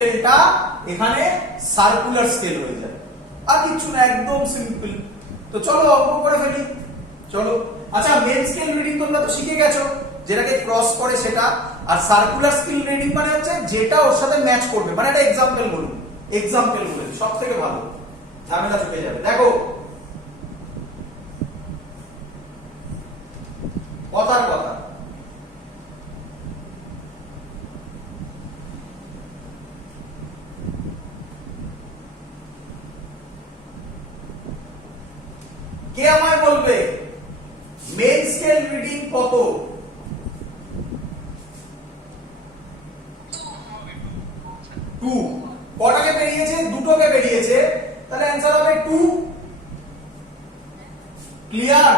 স্কেলটা এখানে circular scale হয়ে যায়, আর কিছু না, একদম সিম্পল। তো চলো অঙ্ক করে ফেলি, চলো। আচ্ছা, মেন স্কেল রিডিং তোমরা তো শিখে গেছো, যেটাকে ক্রস করে সেটা। আর সার্কুলার স্কেল রিডিং মানে হচ্ছে যেটা ওর সাথে ম্যাচ করবে, মানে একটা এক্সাম্পল বলুন, এক্সাম্পল বলে সব থেকে ভালো, ঝামেলা চুকে যাবে। দেখো কথার কথা, কে আমায় বলবে মেন স্কেল রিডিং কত? টু। কটাকে বেরিয়েছে? দুটোকে বেরিয়েছে, তাহলে অ্যান্সার হবে 2। ক্লিয়ার?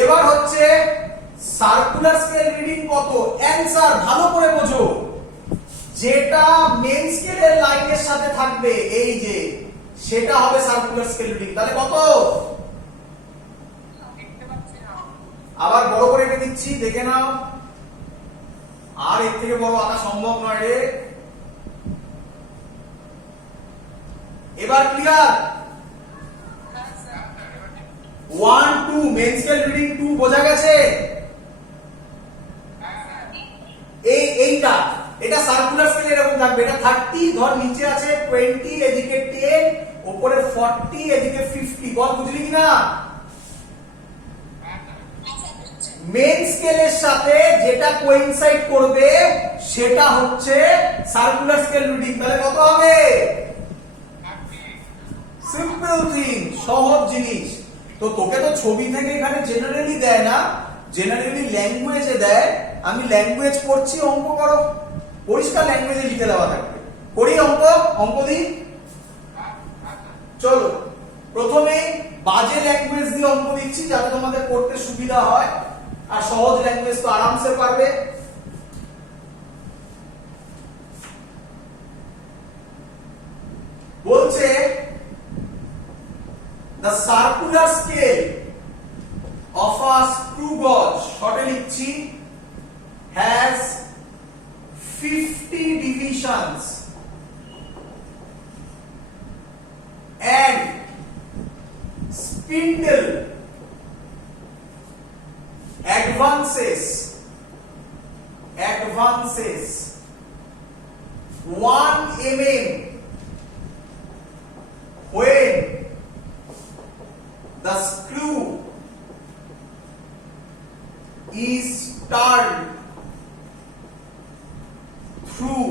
এবার হচ্ছে সার্কুলার স্কেল রিডিং কত? অ্যান্সার ভালো করে বোঝো, যেটা মেন স্কেলের লাইনের সাথে থাকবে এই যে, সেটা হবে সার্কুলার স্কেল রিডিং। তাহলে কত? আবার বড় করে এঁকে দিচ্ছি, দেখে নাও। আর এর থেকে বড় আঁকা সম্ভব নয় রে। এবার ক্লিয়ার? 1 2 মেন স্কেল রিডিং 2 বোঝা গেছে? এইটা এটা সার্কুলার স্কেল এরকম থাকবে, এটা 30, ধর নিচে আছে 20, এদিকে 10, উপরে 40, এদিকে 50। বল বুঝলি কিনা? মেন স্কেলের সাথে যেটা কোইনসাইড করবে সেটা হচ্ছে সার্কুলার স্কেল রিডিং। তাহলে কত হবে? সিম্পল থিং, সহজ জিনিস। তো তোকে তো ছবি থেকে এখানে জেনারেলি দেয় না, জেনারেলি ল্যাঙ্গুয়েজে দেয়। আমি ল্যাঙ্গুয়েজ পড়ছি, অঙ্ক করো। পরিষ্কার ল্যাঙ্গুয়েজে লিখে দেওয়া থাকবে। করি অঙ্ক, অঙ্ক দিই। চলো প্রথমে বাজে ল্যাঙ্গুয়েজ দিয়ে অঙ্ক দিচ্ছি, যাতে তোমাদের করতে সুবিধা হয়, আর সহজ ল্যাঙ্গুয়েজ তো আরামসে পারবে। বলছে the circular scale of a screw gauge, শর্টে লিখছি, has 50 divisions and spindle advances 1 mm when the screw is turned through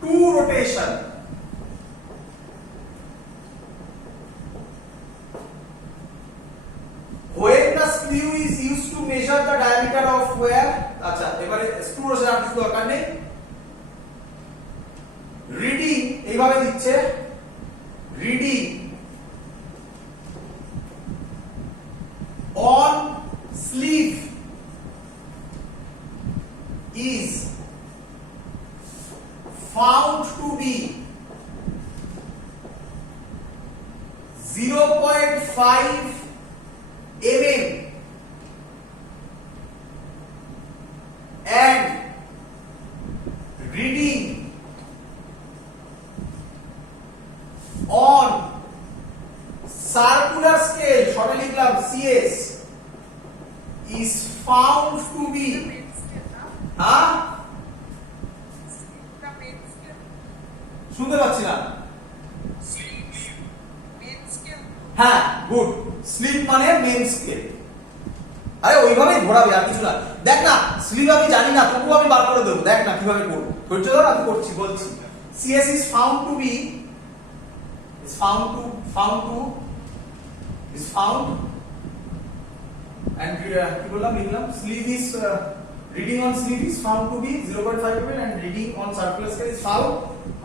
2 rotation. When the screw is used to measure the diameter of where, আচ্ছা এবারে screw রোটার কিছু দরকার নেই। Reading এইভাবে দিচ্ছে, reading on sleeve is found to be 0.5 mm and reading on circular scale, short লিখলাম CS, is found to be, হ্যাঁ শুনতে পাচ্ছি না। হ্যাঁ গুড, স্লিপ মানে মেন স্কেল। আরে ওইভাবেই ঘোরাবে, আর কিছু না। দেখ না, স্লিপ আমি জানি না, তবুও আমি বার করে দেবো। দেখ না কিভাবে করব, ধৈর্য ধর, আমি করছি, বলছি। CS is found to be, is found and কি বললাম, লিখলাম sleeve is reading on sleeve is found to be 0.5 mm and reading on circular scale is found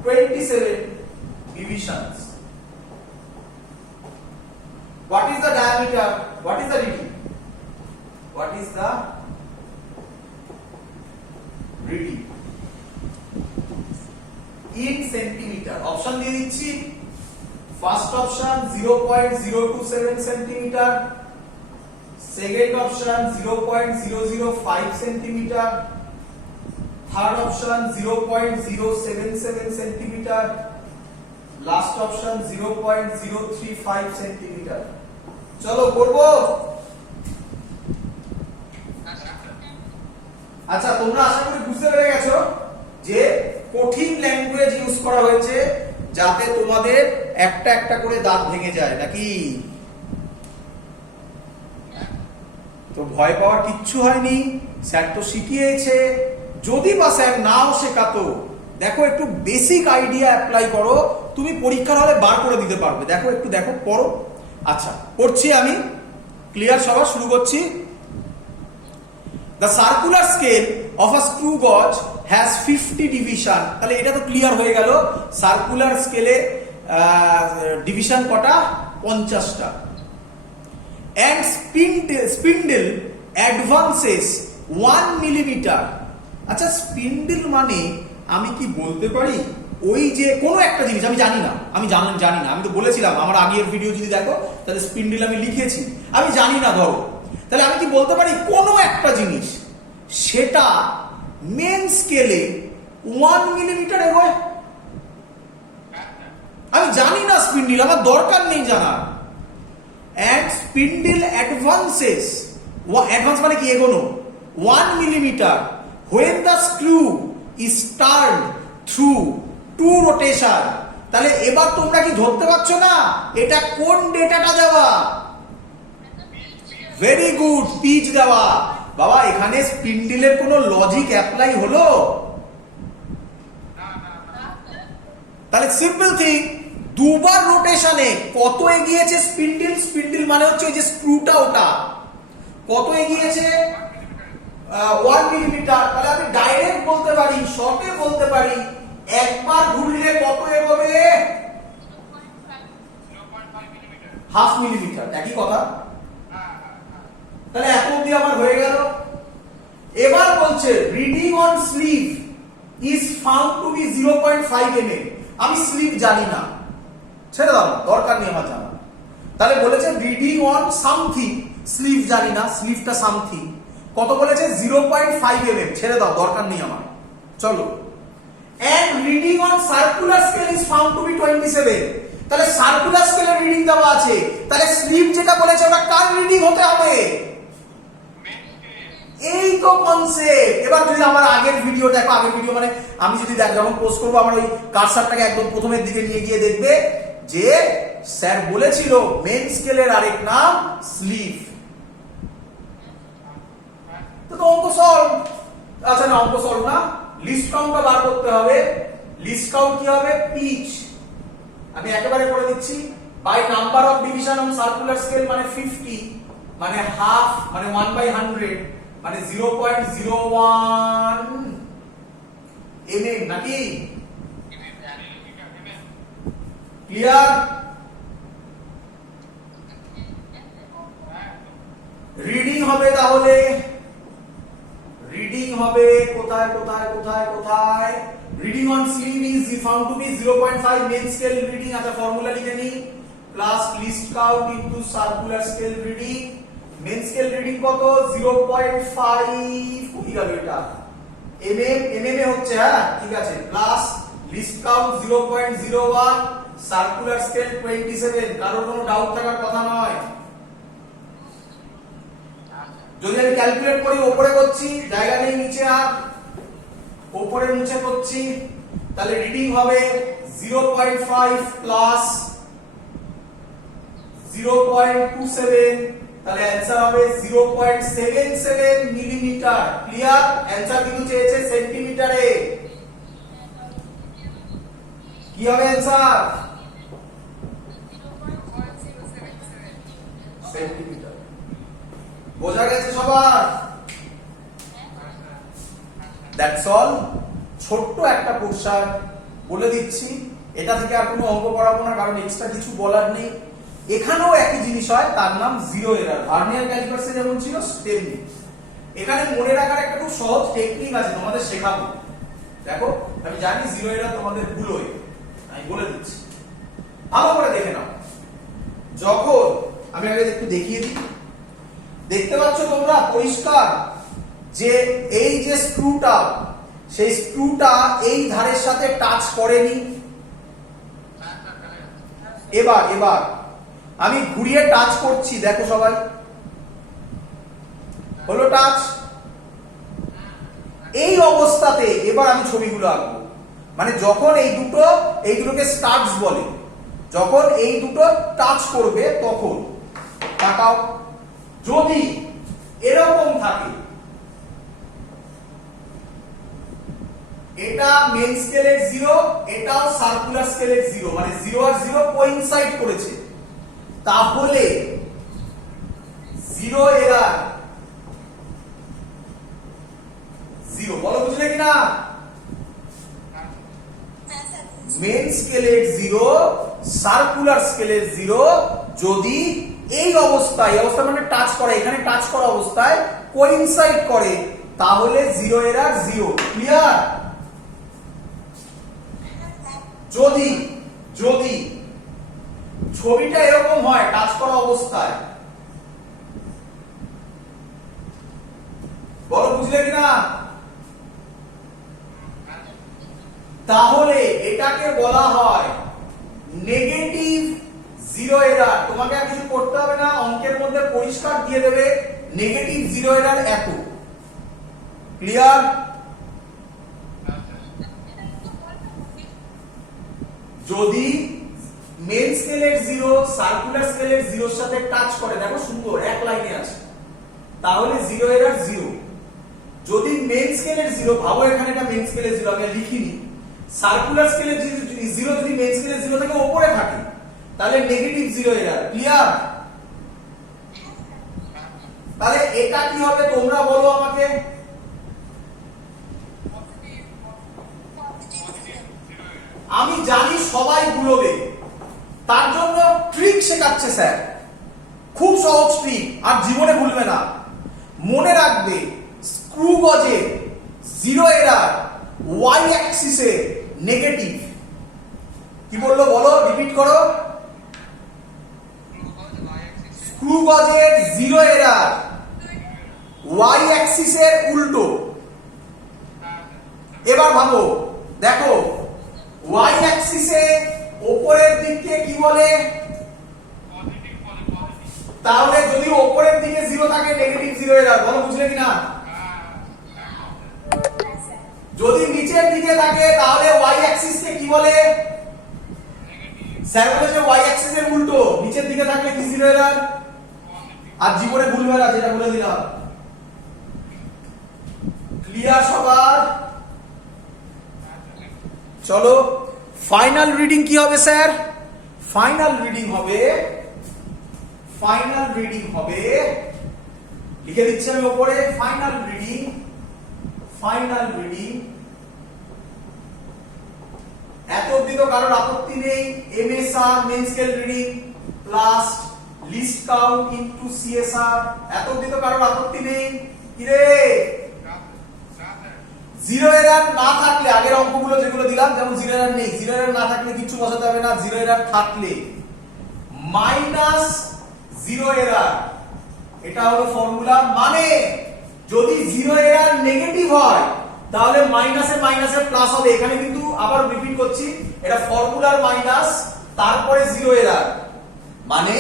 27 divisions. What is the diameter? What is the reading? What is the reading in centimeter? Option দিয়ে দিচ্ছি। First option 0.027 centimetre, second option 0.005 centimeter, third option 0.077 centimetre, last option 0.035 centimetre. চলো করব। আচ্ছা তোমরা আশা করি বুঝতে পেরে গেছো যে কঠিন ল্যাঙ্গুয়েজ ইউজ করা হয়েছে যাতে তোমাদের একটা একটা করে দাঁত ভেঙে যায় নাকি। তো ভয় পাওয়ার কিচ্ছু হয়নি, স্যার তো শিখিয়েছে। যদি বা স্যার নাও শেখাতো, দেখো একটু বেসিক আইডিয়া অ্যাপ্লাই করো, তুমি পরীক্ষার হলে বার করে দিতে পারবে। দেখো একটু দেখো পড়ো। আচ্ছা পড়ছি আমি, ক্লিয়ার সবার, শুরু করছি। The circular scale of a screw gauge has 50 division। তাহলে এটা তো ক্লিয়ার হয়ে গেল, সার্কুলার স্কেলে ডিভিশন কটা? 50টা। And spindle advances 1 millimeter। আচ্ছা স্পিন্ডল মানে আমি কি বলতে পারি ওই যে কোনো একটা জিনিস, আমি জানি না, আমি তো বলেছিলাম আমার আগের ভিডিও যদি দেখো তাহলে স্পিন্ডল আমি লিখেছি, আমি জানি না ধরো, তাহলে আমি কি বলতে পারি কোনো একটা জিনিস সেটা মেন স্কেলে 1 মিলিমিটার এগোয়? আমি জানি না স্পিন্ডল, আমার দরকার নেই জানার। and spindle advances, advance মানে কি এগোনো, 1 millimeter when the screw is turned through 2 rotation। তাহলে এবার তোমরা কি ধরতে পারছো না এটা কোন ডেটাটা দেওয়া? ভেরি গুড, পিচ দেওয়া। বাবা এখানে স্পিন্ডলের কোনো লজিক অ্যাপ্লাই হলো? তাহলে সিম্পল থিং, দুবার রোটেশনে কত এগিয়েছে স্পিন্ডল? স্পিন্ডল মানে হচ্ছে ওই যে স্ক্রুটা, ওটা কত এগিয়েছে? 1 মিলিমিটার। তাহলে আমি ডাইরেক্ট বলতে পারি, শর্টে বলতে পারি, একবার ঘুরলে কত এগোবে? Half millimetre. একই কথা। তাহলে এত অবধি আমার হয়ে গেল। এবার বলছে reading on sleeve is found to be 0.5 mm। আমি স্লিভ জানি না, ছেড়ে দাও, দরকার নেই আমার জানা। তাহলে বলেছে রিডিং অন সামথিং, স্লিভ জানি না, স্লিভটা সামথিং কত বলেছে? 0.5 mm, ছেড়ে দাও, দরকার নেই আমার। চলো, and reading on circular scale is found to be 27। তাহলে সার্কুলার স্কেলের রিডিং দেওয়া আছে, তাহলে স্লিভ যেটা বলেছে ওটা কার রিডিং হতে হবে? এই তো কনসেপ্ট। এবার যদি আমার আগের ভিডিও দেখো, আগের ভিডিও মানে আমি যদি যখন পোস্ট করবো আমার ওই কার্সারটাকে একদম প্রথমের দিকে নিয়ে গিয়ে দেখবে যে স্যার বলেছিল মেন স্কেলের আরেক নাম স্লিভ। তো অঙ্ক সলভ। আচ্ছা না, অঙ্ক সলভ না, লিস্ট কাউন্টটা বার করতে হবে। লিস্ট কাউন্ট কি হবে? পিচ। আমি একেবারে করে দিচ্ছি, by number of division on circular scale মানে 50, মানে হাফ, মানে 1/100, মানে 0.01 mm নাকি? ক্লিয়ার? রিডিং হবে তাহলে, রিডিং হবে কোথায় কোথায় কোথায় কোথায়? Reading on sleeve is found to be 0.5 main scale reading. আচ্ছা ফর্মুলা লিখে নি, plus least count into circular scale reading. Main scale reading কত? 0.5 কি হবে এটা? mm এ হচ্ছে, হ্যাঁ ঠিক আছে, plus least count 0.01, circular scale 27। কারোর কোনো ডাউট থাকার কথা নয়। যদি আমি ক্যালকুলেট করি, উপরে করছি, জায়গা নেই নিচে, আর উপরে নিচে করছি, তাহলে রিডিং হবে 0.5 প্লাস 0.27, তাহলে অ্যানসার হবে 0.77 মিলিমিটার। ক্লিয়ার? অ্যানসার কিন্তু চেয়েছে সেন্টিমিটারে। কি হবে অ্যানসার? সেন্টিমিটার। বোঝা গেছে সবার? That's all. ছোট্ট একটা পোর্শন বলে দিচ্ছি, এটা থেকে আর কোনো অঙ্ক করাবো না, কারণ এক্সট্রা কিছু বলার নেই। এখানেও একই জিনিস হয়, তার নাম জিরো এরার। ভার্নিয়ার ক্যালিপার্সে যেমন ছিল তেমনি এখানে মনে রাখার একটা খুব সহজ টেকনিক আছে, তোমাদের শেখাবো। দেখো আমি জানি জিরো এরার তোমাদের ভুল হয়, আমি বলে দিচ্ছি, ভালো করে দেখে নাও। যখন আমি আগে একটু দেখিয়ে দিই, দেখতে পাচ্ছ তোমরা পরিষ্কার যে এই যে স্ক্রুটা, সেই স্ক্রুটা এই ধারের সাথে টাচ করেনি। এবার এবার আমি ঘুরিয়ে টাচ করছি, দেখো সবাই, হলো টাচ। এই অবস্থাতে এবার আমি ছবিগুলো আঁকবো, মানে যখন এই দুটোকে স্টার্টস বলে, যখন এই দুটো টাচ করবে তখন তাকাও। যদি এরকম থাকে, এটা মেন স্কেলের 0, এটাও সার্কুলার স্কেলের 0, মানে 0 আর 0 কোইনসাইড করেছে, তাহলে 0 এরার 0। বলো বুঝলে কিনা? মেন স্কেলের 0, সার্কুলার স্কেলের 0 যদি এই অবস্থায় মানে টাচ করা, এখানে টাচ করা অবস্থায় কোইনসাইড করে, তাহলে 0 এরার 0। ক্লিয়ার? যদি যদি ছবিটা এরকম হয় টাচ করা অবস্থায়, বলো বুঝলে কিনা? তাহলে এটাকে বলা হয় নেগেটিভ 0 এরার। তোমাকে আর কিছু করতে হবে না, অঙ্কের মধ্যে পরিষ্কার দিয়ে দেবে নেগেটিভ 0 এরার এত। ক্লিয়ার? যদি মেন স্কেলের 0 সার্কুলার স্কেলের 0 এর সাথে টাচ করে, দেখো সুন্দর এক লাইনে আছে, তাহলে 0 এরার 0। যদি মেন স্কেলের 0, ভাবো এখানে এটা মেন স্কেলের 0, আমি লিখিনি, সার্কুলার স্কেলের 0 যদি মেন স্কেলের 0 থেকে উপরে থাকে, তাহলে নেগেটিভ 0 এরার। ক্লিয়ার? তাহলে এটা কি হবে তোমরা বলো আমাকে? আমি জানি সবাই ভুলবে, তার জন্য ট্রিক শেখাচ্ছে স্যার, খুব সহজ ট্রিক, আর জীবনে ভুলবে না। মনে রাখবে স্ক্রু গজের 0 এরার ওয়াই অ্যাক্সিসে নেগেটিভ। কি বললো বলো, রিপিট করো। স্ক্রু গজের 0 এরার ওয়াই অ্যাক্সিসের উল্টো। এবার ভাবো, দেখো ওয়াই অ্যাক্সিসে উপরের দিককে কি বলে? তাহলে যদি উপরের দিকে 0 থাকে নেগেটিভ 0 এরার। বলো বুঝলে কিনা? যদি নিচের দিকে থাকে তাহলে ওয়াই অ্যাক্সিস কে কি বলে? স্যার বলেছে ওয়াই অ্যাক্সিস এর উল্টো, নিচের দিকে থাকলে কি 0 এরার। আর জীবনে ভুলবে না, যেটা বলে দিলাম। ক্লিয়ার সবার? চলো ফাইনাল রিডিং কি হবে স্যার? ফাইনাল রিডিং হবে লিখে দিচ্ছি আমি উপরে, ফাইনাল রিডিং এত অবধি তো কারোর আপত্তি নেই। MSR main scale reading plus least count into CSR, এত অবধি তো কারোর আপত্তি নেই। কি রে, 0 এরার না থাকলে, আগের অঙ্কগুলো যেগুলো দিলাম যেমন 0 এরার নেই, 0 এরার না থাকলে কিছু বসাতে হবে না। 0 এরার থাকলে মাইনাস 0 এরার, এটা হলো ফর্মুলা। মানে যদি 0 এরার নেগেটিভ হয় তাহলে মাইনাসে মাইনাসে প্লাস হবে। এখানে কিন্তু আবার রিপিট করছি, এটা ফর্মুলার মাইনাস তারপরে 0 এরার, মানে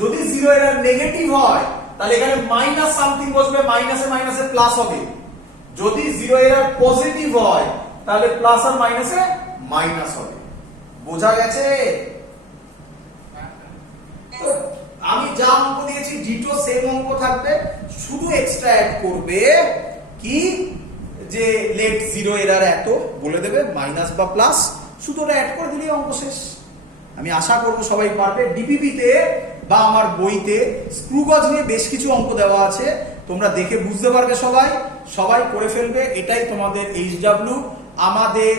যদি 0 এরার নেগেটিভ হয় তাহলে এখানে মাইনাস সামথিং বসবে, মাইনাসে মাইনাসে প্লাস হবে। যদি 0 এরার পজিটিভ হয় তাহলে প্লাস আর মাইনাসে মাইনাস হবে। বোঝা গেছে? আমি যা অঙ্ক দিয়েছি ডিটো সেম অঙ্ক থাকবে, শুধু এক্সট্রা অ্যাড করবে কি, যে লেট 0 এরার এত বলে দেবে, মাইনাস বা প্লাস, শুধু ওটা অ্যাড করে দিলেই অঙ্ক শেষ। আমি আশা করব সবাই পারবে। ডিপিপিতে বা আমার বইতে স্ক্রু গজ নিয়ে বেশ কিছু অঙ্ক দেওয়া আছে, তোমরা দেখে বুঝতে পারবে, সবাই করে ফেলবে। এটাই তোমাদের এইচডব্লিউ। আমাদের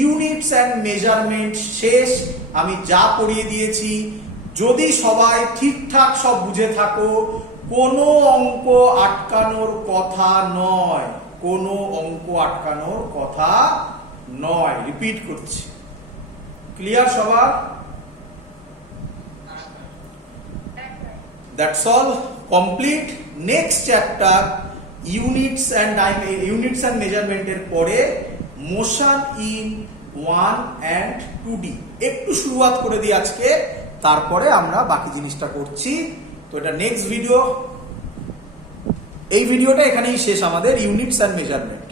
ইউনিটস অ্যান্ড মেজারমেন্ট শেষ। আমি যা পড়িয়ে দিয়েছি যদি সবাই ঠিকঠাক সব বুঝে থাকো, কোনো অঙ্ক আটকানোর কথা নয়, কোনো অঙ্ক আটকানোর কথা নয়। রিপিট করছি, ক্লিয়ার সবার? That's all, complete. Next chapter units and মেজারমেন্টের পরে মোশন ইন 1 and 2D একটু শুরুয়াত করে দিই আজকে, তারপরে আমরা বাকি জিনিসটা করছি। তো এটা নেক্সট ভিডিও, এই ভিডিওটা এখানেই শেষ আমাদের ইউনিটস অ্যান্ড মেজারমেন্ট।